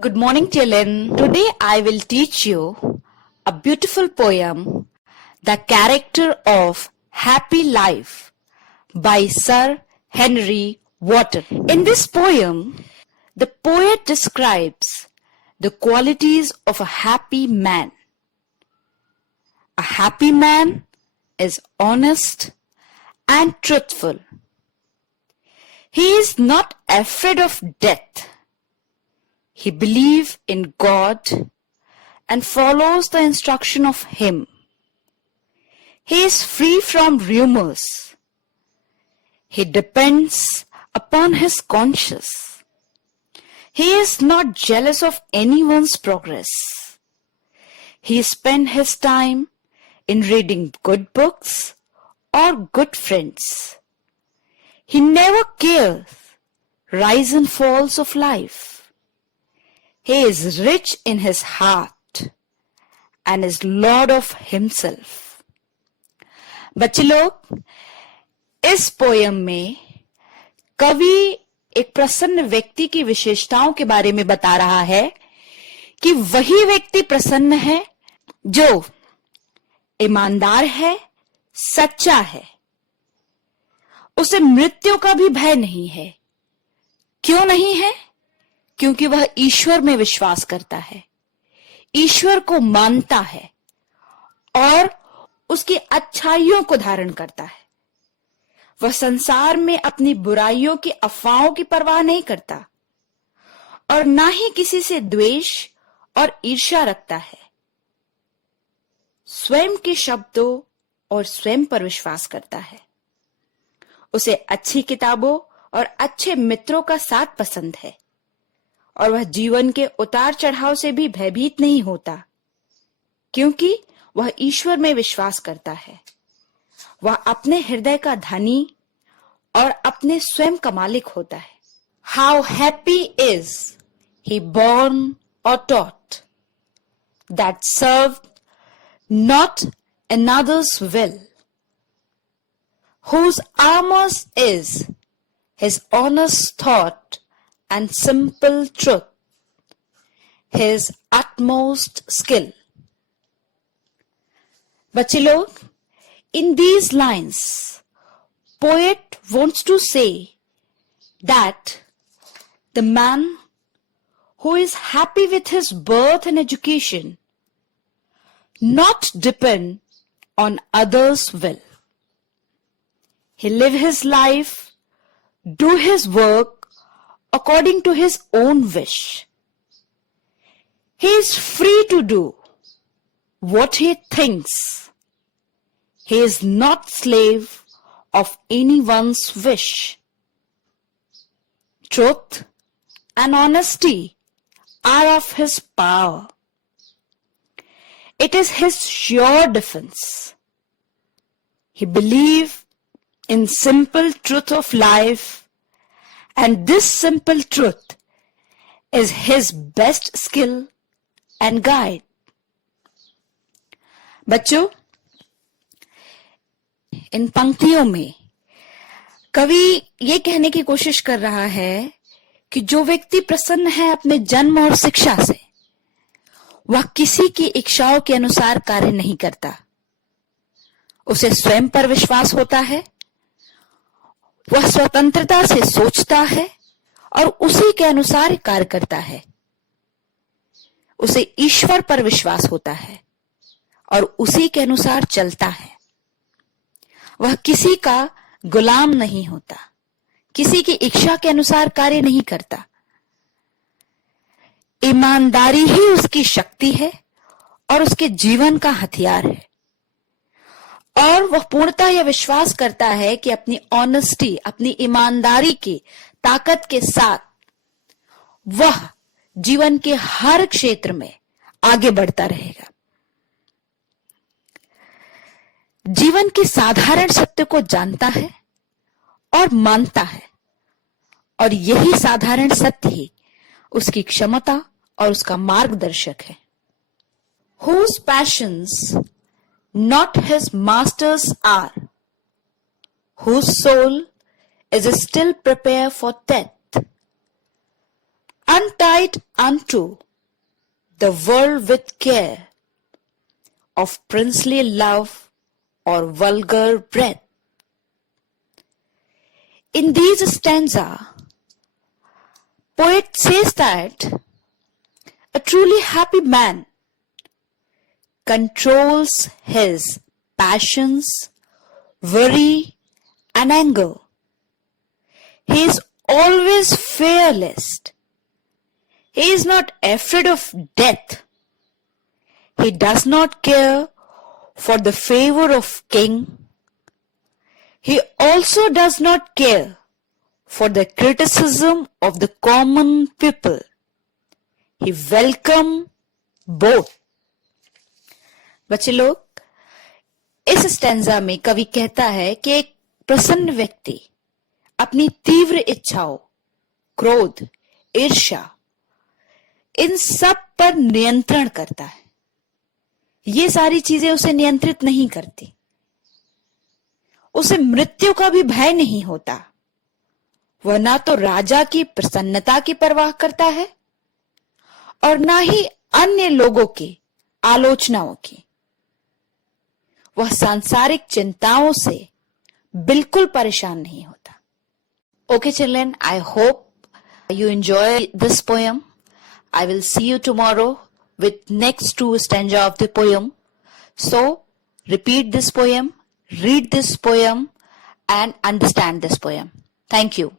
Good morning, Dylan. Today I will teach you a beautiful poem, The Character of Happy Life by Sir Henry Wotton. In this poem, the poet describes the qualities of a happy man. A happy man is honest and truthful. He is not afraid of death. He believes in God and follows the instruction of Him. He is free from rumors. He depends upon his conscience. He is not jealous of anyone's progress. He spends his time in reading good books or good friends. He never cares rise and falls of life. He is rich in his heart and is Lord of himself. बच्चे लोग, इस poem में कवि एक प्रसन्न व्यक्ति की विशेषताओं के बारे में बता रहा है कि वही व्यक्ति प्रसन्न है जो ईमानदार है, सच्चा है। उसे मृत्यु का भी भय नहीं है। क्यों नहीं है? क्योंकि वह ईश्वर में विश्वास करता है, ईश्वर को मानता है और उसकी अच्छाइयों को धारण करता है। वह संसार में अपनी बुराइयों की अफवाहों की परवाह नहीं करता और ना ही किसी से द्वेष और ईर्ष्या रखता है। स्वयं के शब्दों और स्वयं पर विश्वास करता है। उसे अच्छी किताबों और अच्छे मित्रों का साथ पसंद है और वह जीवन के उतार चढ़ाव से भी भयभीत नहीं होता, क्योंकि वह ईश्वर में विश्वास करता है। वह अपने हृदय का धनी और अपने स्वयं का मालिक होता है। How happy is he born or taught, that served not another's will, whose armor is his honest thought and simple truth, his utmost skill. बच्चे लोग, in these lines, poet wants to say that the man who is happy with his birth and education not depend on others' will. He live his life, do his work according to his own wish. He is free to do what he thinks. He is not slave of anyone's wish. Truth and honesty are of his power. It is his sure defense. He believes in simple truth of life, and this simple truth is his best skill and guide. बच्चों, इन पंक्तियों में कवि ये कहने की कोशिश कर रहा है कि जो व्यक्ति प्रसन्न है अपने जन्म और शिक्षा से, वह किसी की इच्छाओं के अनुसार कार्य नहीं करता। उसे स्वयं पर विश्वास होता है, वह स्वतंत्रता से सोचता है और उसी के अनुसार कार्य करता है। उसे ईश्वर पर विश्वास होता है और उसी के अनुसार चलता है। वह किसी का गुलाम नहीं होता, किसी की इच्छा के अनुसार कार्य नहीं करता। ईमानदारी ही उसकी शक्ति है और उसके जीवन का हथियार है। और वह पूर्णतः यह विश्वास करता है कि अपनी ऑनेस्टी, अपनी ईमानदारी की ताकत के साथ वह जीवन के हर क्षेत्र में आगे बढ़ता रहेगा। जीवन के साधारण सत्य को जानता है और मानता है, और यही साधारण सत्य ही उसकी क्षमता और उसका मार्गदर्शक है। Whose passions not his masters are, whose soul is still prepared for death, untied unto the world with care of princely love or vulgar breath. In these stanza, poet says that a truly happy man controls his passions, worry, and anger. He is always fearless. He is not afraid of death. He does not care for the favor of king. He also does not care for the criticism of the common people. He welcome both. बच्चे लोग, इस stanza में कवि कहता है कि एक प्रसन्न व्यक्ति अपनी तीव्र इच्छाओं, क्रोध, ईर्ष्या, इन सब पर नियंत्रण करता है। ये सारी चीजें उसे नियंत्रित नहीं करती। उसे मृत्यु का भी भय नहीं होता। वह ना तो राजा की प्रसन्नता की परवाह करता है और ना ही अन्य लोगों की आलोचनाओं की। वह सांसारिक चिंताओं से बिल्कुल परेशान नहीं होता। Okay, children, I hope you enjoy this poem. I will see you tomorrow with next two stanza of the poem. So, repeat this poem, read this poem, and understand this poem. Thank you.